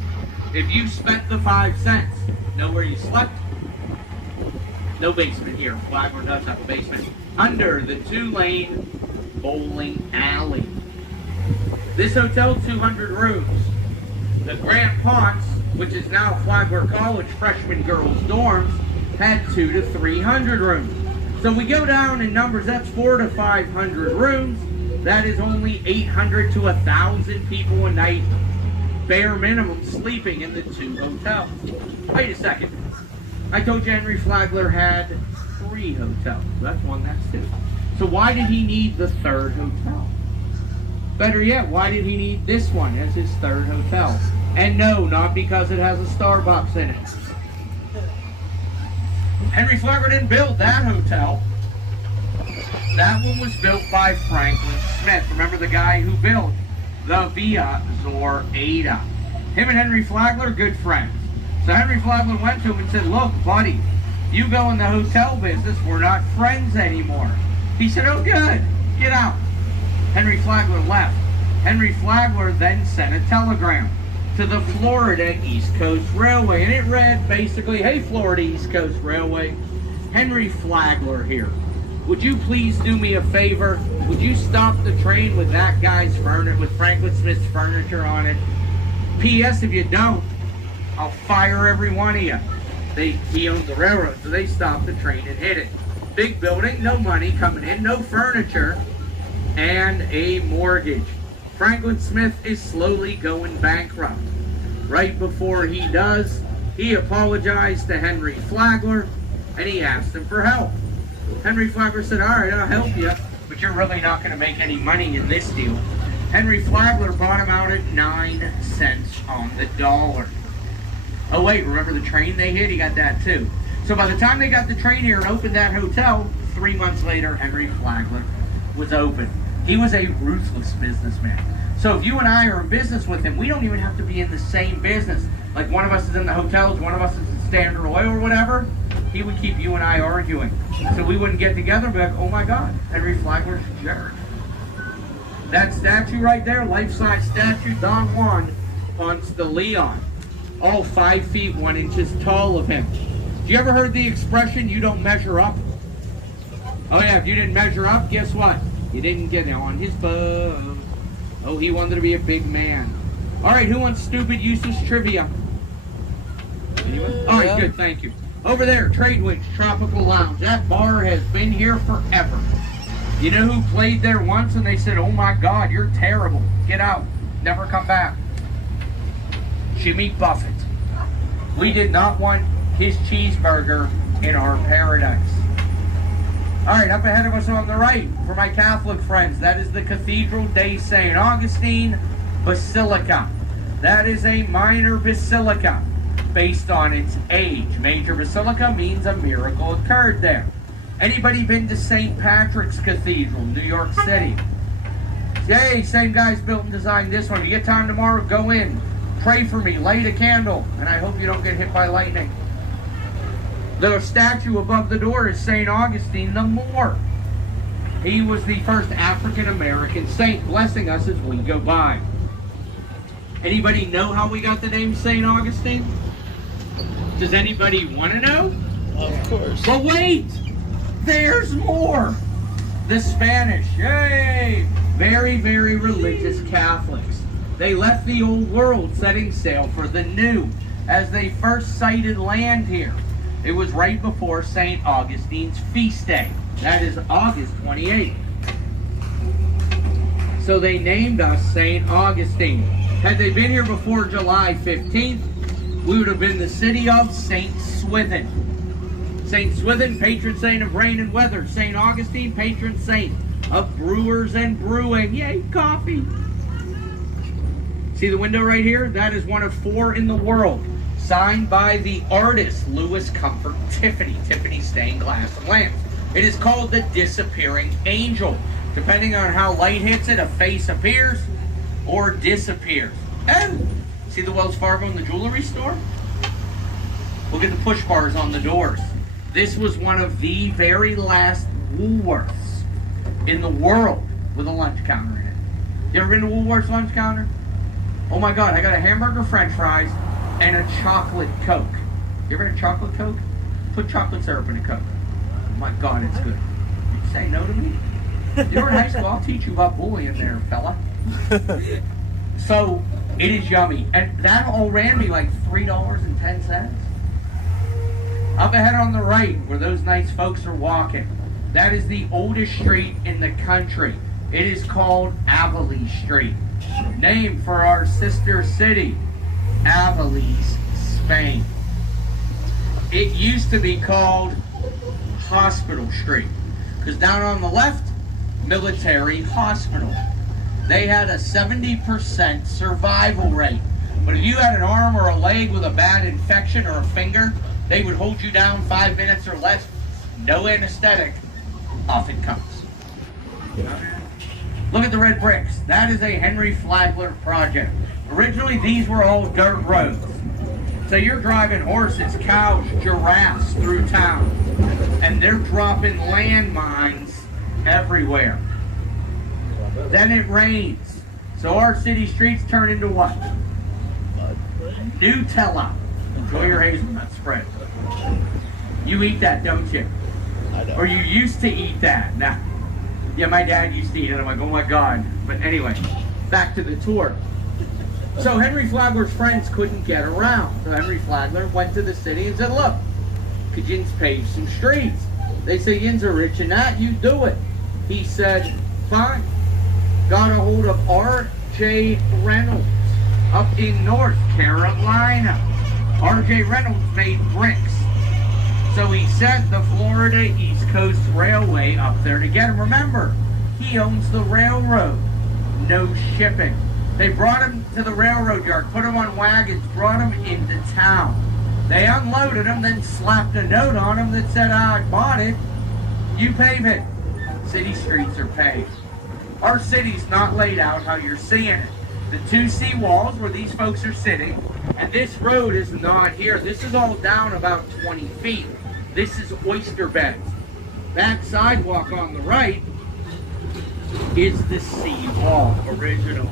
If you spent the 5 cents, know where you slept? No basement here. Flagler does have a basement. Under the 2-lane bowling alley. This hotel, 200 rooms. The Grand Ponce, which is now Flagler College freshman girls' dorms, had 200 to 300 rooms. So we go down in numbers, that's 400 to 500 rooms. That is only 800 to 1,000 people a night, bare minimum, sleeping in the 2 hotels. Wait a second. I told you Henry Flagler had 3 hotels. That's 1, that's 2. So why did he need the 3rd hotel? Better yet, why did he need this one as his 3rd hotel? And no, not because it has a Starbucks in it. Henry Flagler didn't build that hotel. That one was built by Franklin Smith. Remember the guy who built the Via Zoraida. Him and Henry Flagler, good friends. So Henry Flagler went to him and said, look, buddy, you go in the hotel business, we're not friends anymore. He said, oh, good, get out. Henry Flagler left. Henry Flagler then sent a telegram to the Florida East Coast Railway, and it read basically, hey, Florida East Coast Railway, Henry Flagler here. Would you please do me a favor? Would you stop the train with that guy's furniture, with Franklin Smith's furniture on it? P.S. If you don't, I'll fire every one of you. He owns the railroad, so they stopped the train and hit it. Big building, no money coming in, no furniture, and a mortgage. Franklin Smith is slowly going bankrupt. Right before he does, he apologized to Henry Flagler, and he asked him for help. Henry Flagler said, all right, I'll help you, but you're really not going to make any money in this deal. Henry Flagler bought him out at 9 cents on the dollar. Oh wait, remember the train they hit? He got that too. So by the time they got the train here and opened that hotel, 3 months later, Henry Flagler was open. He was a ruthless businessman. So if you and I are in business with him, we don't even have to be in the same business. Like one of us is in the hotels, one of us is in Standard Oil or whatever. He would keep you and I arguing. So we wouldn't get together and be like, oh my God, Henry Flagler's a jerk. That statue right there, life-size statue, Don Juan Ponce de Leon. All 5 feet 1 inches tall of him. Do you ever heard the expression, you don't measure up? Oh yeah, if you didn't measure up, guess what? You didn't get on his boat. Oh, he wanted to be a big man. All right, who wants stupid, useless trivia? Anyone? All right, good, thank you. Over there, Trade Winds Tropical Lounge. That bar has been here forever. You know who played there once and they said, oh my God, you're terrible. Get out. Never come back. Jimmy Buffett. We did not want his cheeseburger in our paradise. All right, up ahead of us on the right, for my Catholic friends, that is the Cathedral de St. Augustine Basilica. That is a minor basilica based on its age. Major basilica means a miracle occurred there. Anybody been to St. Patrick's Cathedral, New York City? Yay, same guys built and designed this one. If you get time tomorrow, go in. Pray for me, light a candle, and I hope you don't get hit by lightning. The statue above the door is St. Augustine the Moor. He was the first African-American saint, blessing us as we go by. Anybody know how we got the name St. Augustine? Does anybody want to know? Of course. But wait! There's more! The Spanish, yay! Very, very religious Catholics. They left the old world setting sail for the new as they first sighted land here. It was right before St. Augustine's feast day. That is August 28th. So they named us St. Augustine. Had they been here before July 15th, we would have been the city of St. Swithin. St. Swithin, patron saint of rain and weather. St. Augustine, patron saint of brewers and brewing. Yay, coffee! See the window right here? That is one of 4 in the world. Signed by the artist Louis Comfort Tiffany. Tiffany stained glass and lamps. It is called the Disappearing Angel. Depending on how light hits it, a face appears or disappears. Oh! See the Wells Fargo in the jewelry store? Look at the push bars on the doors. This was one of the very last Woolworths in the world with a lunch counter in it. You ever been to Woolworth's lunch counter? Oh my God, I got a hamburger, french fries, and a chocolate Coke. You ever had a chocolate Coke? Put chocolate syrup in a Coke. Oh my God, it's good. Did you say no to me? You were in high school, I'll teach you about bullying there, fella. So, it is yummy. And that all ran me like $3.10. Up ahead on the right, where those nice folks are walking, that is the oldest street in the country. It is called Avilee Street. Named for our sister city, Avilés, Spain. it used to be called Hospital Street. Because down on the left, military hospital. They had a 70% survival rate. But if you had an arm or a leg with a bad infection or a finger, they would hold you down 5 minutes or less. No anesthetic. Off it comes. Look at the red bricks. That is a Henry Flagler project. Originally, these were all dirt roads. So you're driving horses, cows, giraffes through town. And they're dropping landmines everywhere. Then it rains. So our city streets turn into what? Nutella. Enjoy your hazelnut spread. You eat that, don't you? I don't. Or you used to eat that. Now, yeah, my dad used to eat it. I'm like, oh my God. But anyway, back to the tour. So Henry Flagler's friends couldn't get around. So Henry Flagler went to the city and said, look, could you pave some streets? They say, yins are rich and that, you do it. He said, fine. Got a hold of R.J. Reynolds up in North Carolina. R.J. Reynolds made bricks. So he sent the Florida East Coast Railway up there to get him. Remember, he owns the railroad. No shipping. They brought him to the railroad yard, put him on wagons, brought him into town. They unloaded him, then slapped a note on him that said, I bought it, you pave it. City streets are paved. Our city's not laid out how you're seeing it. The two sea walls where these folks are sitting, and this road is not here. This is all down about 20 feet. This is oyster beds. That sidewalk on the right is the sea wall originally.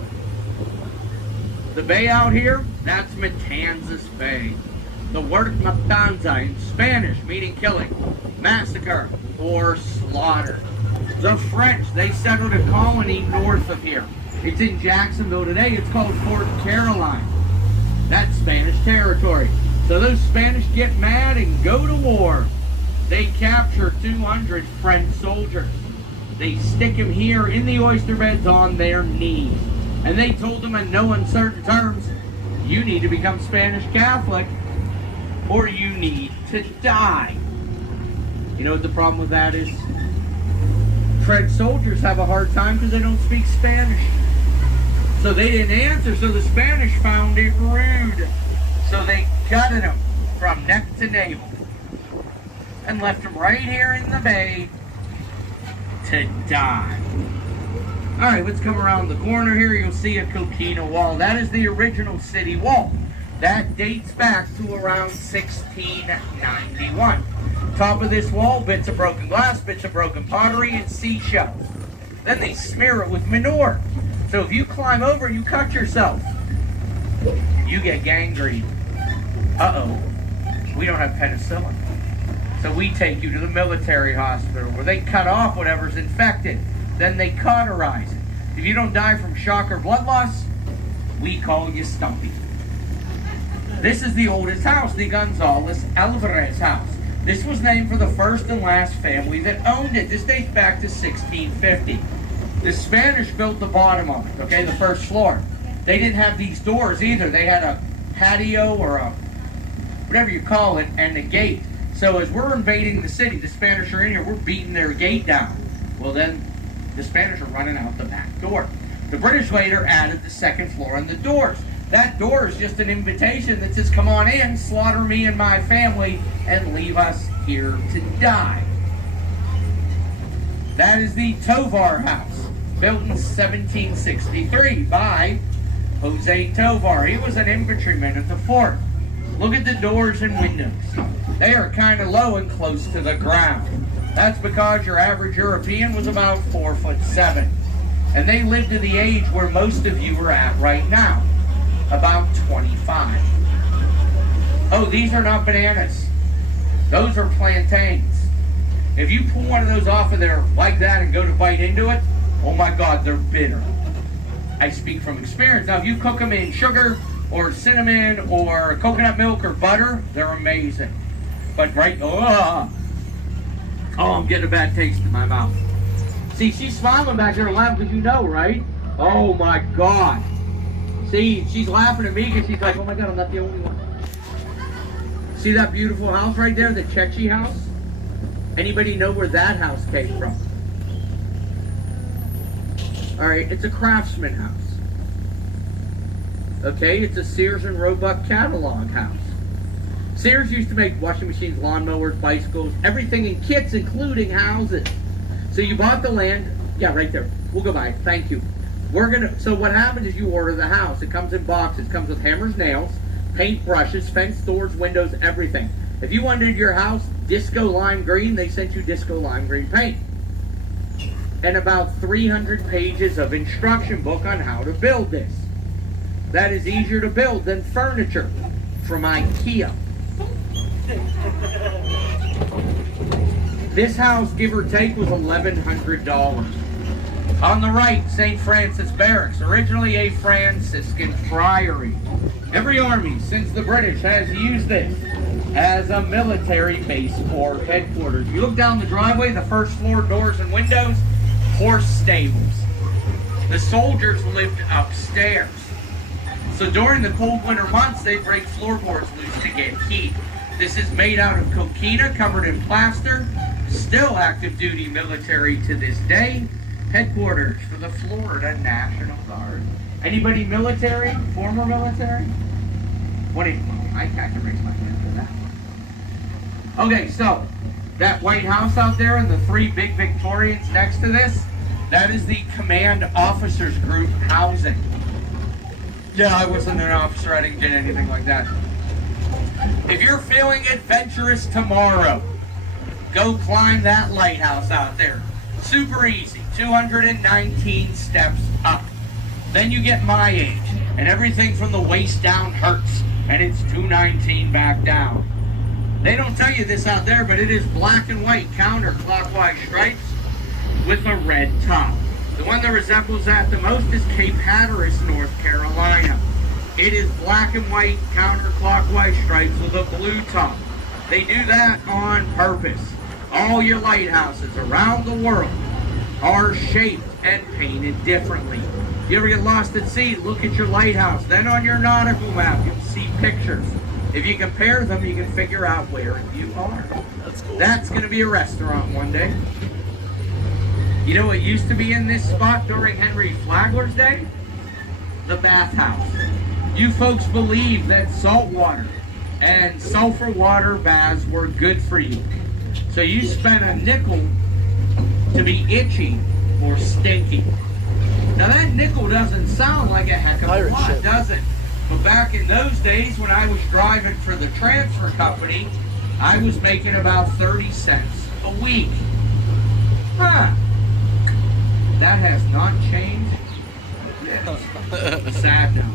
The bay out here, that's Matanzas Bay. The word Matanza in Spanish, meaning killing, massacre, or slaughter. The French, they settled a colony north of here. It's in Jacksonville today. It's called Fort Caroline. That's Spanish territory. So those Spanish get mad and go to war. They capture 200 French soldiers. They stick them here in the oyster beds on their knees. And they told them in no uncertain terms, you need to become Spanish Catholic or you need to die. You know what the problem with that is? French soldiers have a hard time because they don't speak Spanish. So they didn't answer, so the Spanish found it rude. So they gutted them from neck to navel and left them right here in the bay to die. Alright, let's come around the corner here. You'll see a Cochina Wall. That is the original city wall. That dates back to around 1691. Top of this wall, bits of broken glass, bits of broken pottery, and seashells. Then they smear it with manure. So if you climb over, you cut yourself. You get gangrene. Uh-oh. We don't have penicillin. So we take you to the military hospital where they cut off whatever's infected. Then they cauterize it. If you don't die from shock or blood loss, we call you Stumpy. This is the oldest house, the Gonzalez Alvarez house. This was named for the first and last family that owned it. This dates back to 1650. The Spanish built the bottom of it, okay, the first floor. They didn't have these doors either. They had a patio or a, whatever you call it, and a gate. So as we're invading the city, the Spanish are in here, we're beating their gate down. Well then, the Spanish are running out the back door. The British later added the second floor and the doors. That door is just an invitation that says, come on in, slaughter me and my family, and leave us here to die. That is the Tovar House, built in 1763 by Jose Tovar. He was an infantryman at the fort. Look at the doors and windows. They are kind of low and close to the ground. That's because your average European was about 4'7". And they lived to the age where most of you are at right now, about 25. Oh, these are not bananas. Those are plantains. If you pull one of those off of there like that and go to bite into it, oh my God, they're bitter. I speak from experience. Now, if you cook them in sugar or cinnamon or coconut milk or butter, they're amazing. But I'm getting a bad taste in my mouth. See, she's smiling back there laughing because you know, right? Oh my God. See, she's laughing at me because she's like, oh my God, I'm not the only one. See that beautiful house right there, the Chechi house? Anybody know where that house came from? Alright, it's a Craftsman house. Okay, it's a Sears and Roebuck catalog house. Sears used to make washing machines, lawnmowers, bicycles, everything in kits, including houses. So you bought the land, yeah, right there. We'll go by. Thank you. So what happens is you order the house. It comes in boxes. It comes with hammers, nails, paint brushes, fence doors, windows, everything. If you wanted your house disco lime green, they sent you disco lime green paint. And about 300 pages of instruction book on how to build this. That is easier to build than furniture from IKEA. This house, give or take, was $1,100. On the right, St. Francis Barracks, originally a Franciscan friary. Every army since the British has used this as a military base or headquarters. You look down the driveway, the first floor doors and windows, horse stables. The soldiers lived upstairs. So during the cold winter months, they break floorboards loose to get heat. This is made out of coquina, covered in plaster, still active duty military to this day. Headquarters for the Florida National Guard. Anybody military? Former military? I can raise my hand for that. Okay, so that White House out there and the 3 big Victorians next to this, that is the Command Officers Group housing. Yeah, I wasn't an officer. I didn't get anything like that. If you're feeling adventurous tomorrow, go climb that lighthouse out there. Super easy. 219 steps up. Then you get my age, and everything from the waist down hurts, and it's 219 back down. They don't tell you this out there, but it is black and white counterclockwise stripes with a red top. The one that resembles that the most is Cape Hatteras, North Carolina. It is black and white counterclockwise stripes with a blue top. They do that on purpose. All your lighthouses around the world are shaped and painted differently. You ever get lost at sea, look at your lighthouse. Then on your nautical map, you'll see pictures. If you compare them, you can figure out where you are. That's cool. That's going to be a restaurant one day. You know what used to be in this spot during Henry Flagler's day? The bathhouse. You folks believe that salt water and sulfur water baths were good for you. So you spent a nickel to be itchy or stinky. Now that nickel doesn't sound like a heck of a lot, does it? But back in those days when I was driving for the transfer company, I was making about 30 cents a week. Huh. That has not changed. Yes. Sad now.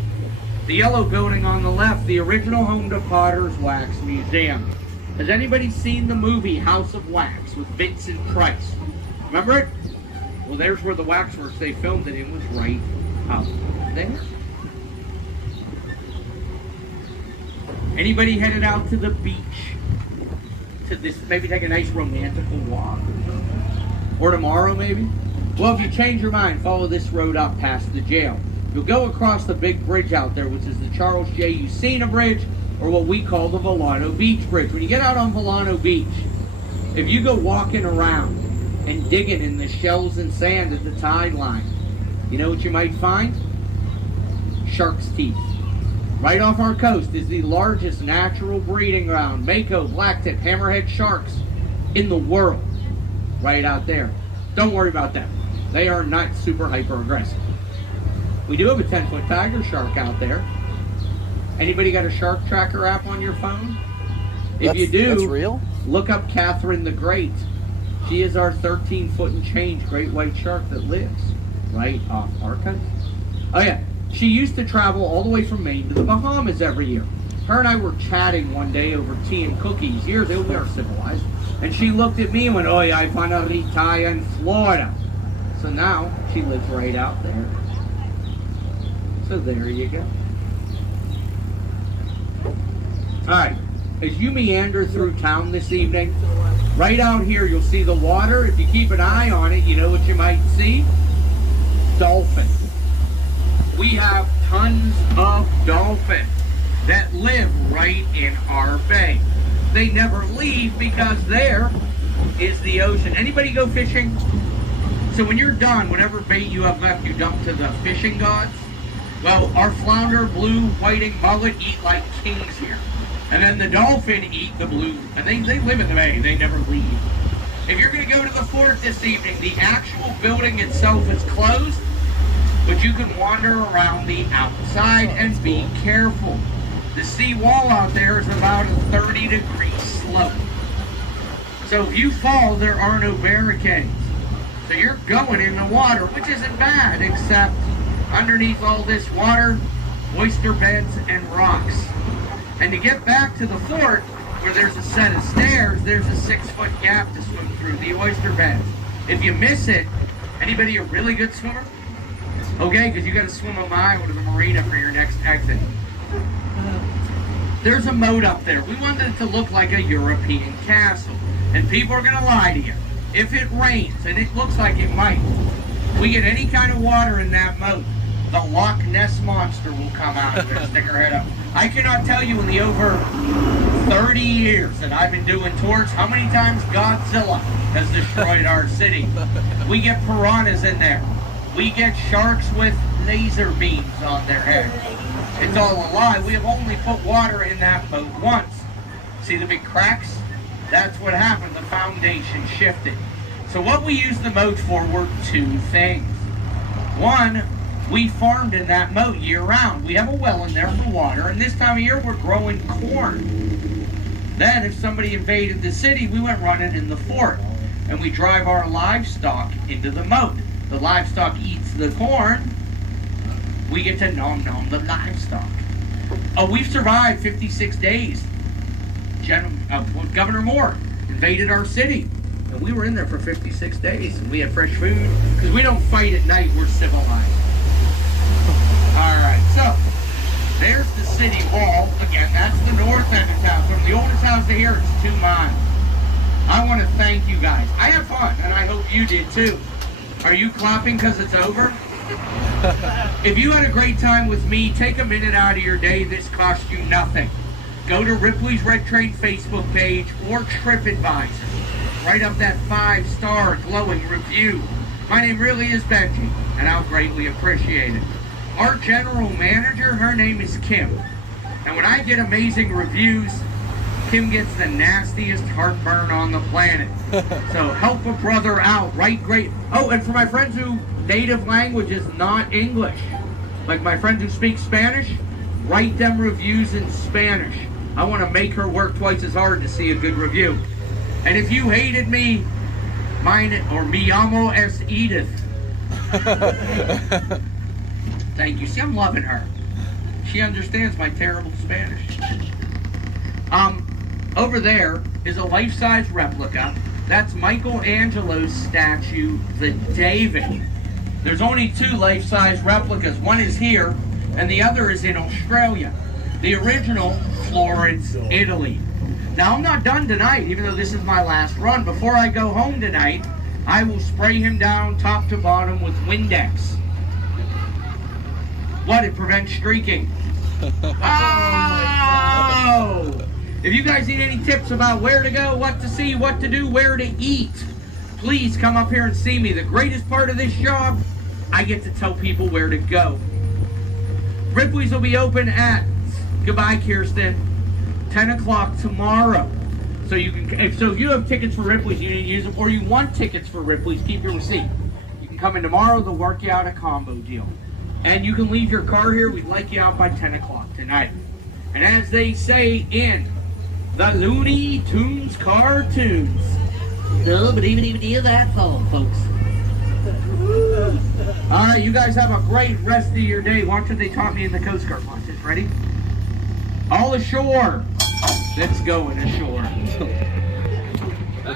The yellow building on the left, the original home to Potter's Wax Museum. Has anybody seen the movie House of Wax with Vincent Price? Remember it? Well, there's where the waxworks they filmed it in was right out there. Anybody headed out to the beach? To this, maybe take a nice romantical walk? Or tomorrow, maybe? Well, if you change your mind, follow this road up past the jail. You'll go across the big bridge out there, which is the Charles J. Eusena Bridge, or what we call the Volano Beach Bridge. When you get out on Volano Beach, if you go walking around and digging in the shells and sand at the tide line, you know what you might find? Shark's teeth. Right off our coast is the largest natural breeding ground, Mako, blacktip, hammerhead sharks in the world. Right out there. Don't worry about them. They are not super hyper aggressive. We do have a 10-foot tiger shark out there. Anybody got a shark tracker app on your phone? If you do, that's real? Look up Catherine the Great. She is our 13-foot and change great white shark that lives right off our coast. Oh yeah, she used to travel all the way from Maine to the Bahamas every year. Her and I were chatting one day over tea and cookies. Years ago, we are civilized. And she looked at me and went, "Oy, I want to retire in Florida." So now she lives right out there. So there you go. Alright, as you meander through town this evening, right out here you'll see the water. If you keep an eye on it, you know what you might see? Dolphins. We have tons of dolphins. that live right in our bay. They never leave because there is the ocean. Anybody go fishing? So when you're done, whatever bait you have left, you dump to the fishing gods. Well, our flounder, blue, whiting, mullet eat like kings here. And then the dolphin eat the blue, and they live in the bay, they never leave. If you're going to go to the fort this evening, the actual building itself is closed, but you can wander around the outside and be careful. The sea wall out there is about a 30-degree slope. So if you fall, there are no barricades. So you're going in the water, which isn't bad, except underneath all this water, oyster beds and rocks. And to get back to the fort, where there's a set of stairs, there's a 6-foot gap to swim through the oyster beds. If you miss it, anybody a really good swimmer? Okay, because you got to swim a mile to the marina for your next exit. There's a moat up there. We wanted it to look like a European castle. And people are going to lie to you. If it rains, and it looks like it might, we get any kind of water in that moat, the Loch Ness Monster will come out and stick her head up. I cannot tell you in the over 30 years that I've been doing tours how many times Godzilla has destroyed our city. We get piranhas in there. We get sharks with laser beams on their head. It's all a lie. We have only put water in that boat once. See the big cracks? That's what happened. The foundation shifted. So what we used the moat for were two things. One, we farmed in that moat year-round. We have a well in there for water, and this time of year we're growing corn. Then if somebody invaded the city, we went running in the fort, and we drive our livestock into the moat. The livestock eats the corn. We get to nom the livestock. Oh, we've survived 56 days. Governor Moore invaded our city, and we were in there for 56 days, and we had fresh food, because we don't fight at night, we're civilized. Alright, so, there's the city wall. Again, that's the north end of town. From the oldest house to here, it's 2 miles. I want to thank you guys. I had fun, and I hope you did too. Are you clapping because it's over? If you had a great time with me, take a minute out of your day. This cost you nothing. Go to Ripley's Red Train Facebook page or TripAdvisor. Write up that 5-star glowing review. My name really is Benji, and I'll greatly appreciate it. Our general manager, her name is Kim. And when I get amazing reviews, Kim gets the nastiest heartburn on the planet. So help a brother out. Write great. Oh, and for my friends who native language is not English, like my friends who speak Spanish, write them reviews in Spanish. I want to make her work twice as hard to see a good review. And if you hated me, me llamo es Edith. Thank you. See, I'm loving her. She understands my terrible Spanish. Over there is a life-size replica. That's Michelangelo's statue, the David. There's only 2 life-size replicas. One is here, and the other is in Australia. The original, Florence, Italy. Now, I'm not done tonight, even though this is my last run. Before I go home tonight, I will spray him down top to bottom with Windex. What? It prevents streaking. Oh! If you guys need any tips about where to go, what to see, what to do, where to eat, please come up here and see me. The greatest part of this job, I get to tell people where to go. Ripley's will be open at, goodbye Kirsten, 10 o'clock tomorrow. So you can, if you have tickets for Ripley's, you need to use them, or you want tickets for Ripley's, keep your receipt. You can come in tomorrow, they'll work you out a combo deal. And you can leave your car here, we'd like you out by 10 o'clock tonight. And as they say in the Looney Tunes cartoons. No, but even hear that song, folks. Alright, you guys have a great rest of your day. Watch what they taught me in the Coast Guard classes. Ready? All ashore. Let's go ashore.